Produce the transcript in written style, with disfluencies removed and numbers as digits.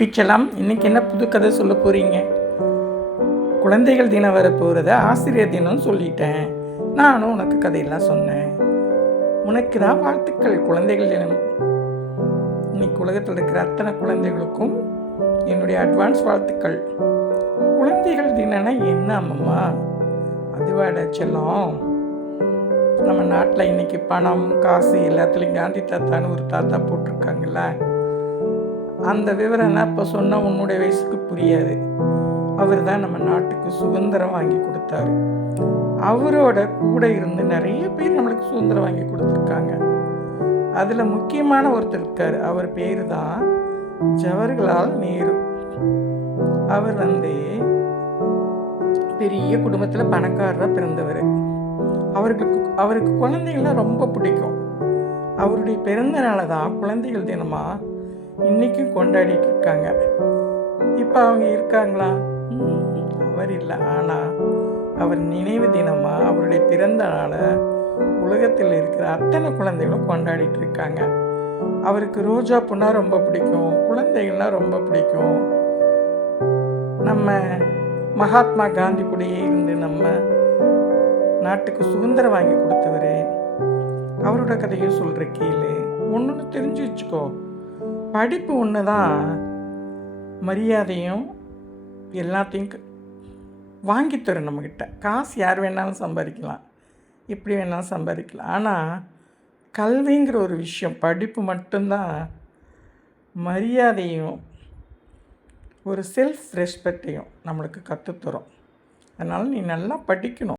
டீச்சலாம் இன்றைக்கி என்ன புது கதை சொல்ல போகிறீங்க? குழந்தைகள் தினம் வர போகிறத ஆசிரியர் தினம்னு சொல்லிட்டேன். நானும் உனக்கு கதையெல்லாம் சொன்னேன். உனக்கு தான் வாழ்த்துக்கள். குழந்தைகள் தினம் இன்னைக்கு உலகத்தில் இருக்கிற அத்தனை குழந்தைகளுக்கும் என்னுடைய அட்வான்ஸ் வாழ்த்துக்கள். குழந்தைகள் தினம்னா என்ன அம்மம்மா? அதுவாட செல்லம். நம்ம நாட்டில் இன்றைக்கி பணம் காசு எல்லாத்துலேயும் காந்தி தாத்தான்னு ஒரு தாத்தா போட்டிருக்காங்கல்ல. அந்த விவரம்னா இப்போ சொன்னால் உன்னுடைய வயசுக்கு புரியாது. அவர் தான் நம்ம நாட்டுக்கு சுதந்திரம் வாங்கி கொடுத்தாரு. அவரோட கூட இருந்து நிறைய பேர் நம்மளுக்கு சுதந்திரம் வாங்கி கொடுத்துருக்காங்க. அதில் முக்கியமான ஒருத்தர் இருக்கார். அவர் பேர் தான் ஜவஹர்லால் நேரு. அவர் பெரிய குடும்பத்தில் பணக்காரராக பிறந்தவர். அவருக்கு குழந்தைகள்லாம் ரொம்ப பிடிக்கும். அவருடைய பிறந்த நாளை தான் குழந்தைகள் தினமாக இன்றைக்கும் கொண்டாடிட்டு இருக்காங்க. இப்போ அவங்க இருக்காங்களா? அவர் இல்லை. ஆனால் அவர் நினைவு தினமாக அவருடைய பிறந்த நாளை உலகத்தில் இருக்கிற அத்தனை குழந்தைகளும் கொண்டாடிட்டு இருக்காங்க. அவருக்கு ரோஜா பூனா ரொம்ப பிடிக்கும், குழந்தைகள்லாம் ரொம்ப பிடிக்கும். நம்ம மகாத்மா காந்தி கூடயே இருந்து நம்ம நாட்டுக்கு சுதந்திரம் வாங்கி கொடுத்தவர். அவரோட கதையும் சொல்கிற கீழே ஒன்று தெரிஞ்சு வச்சுக்கோ. படிப்பு ஒன்று தான் மரியாதையும் எல்லாத்தையும் வாங்கித்தரும் நம்மக்கிட்ட. காசு யார் வேணாலும் சம்பாதிக்கலாம், எப்படி வேணாலும் சம்பாதிக்கலாம். ஆனால் கல்விங்கிற ஒரு விஷயம், படிப்பு மட்டும்தான் மரியாதையும் ஒரு செல்ஃப் ரெஸ்பெக்டையும் நம்மளுக்கு கற்றுத்தரும். அதனால் நீ நல்லா படிக்கணும்.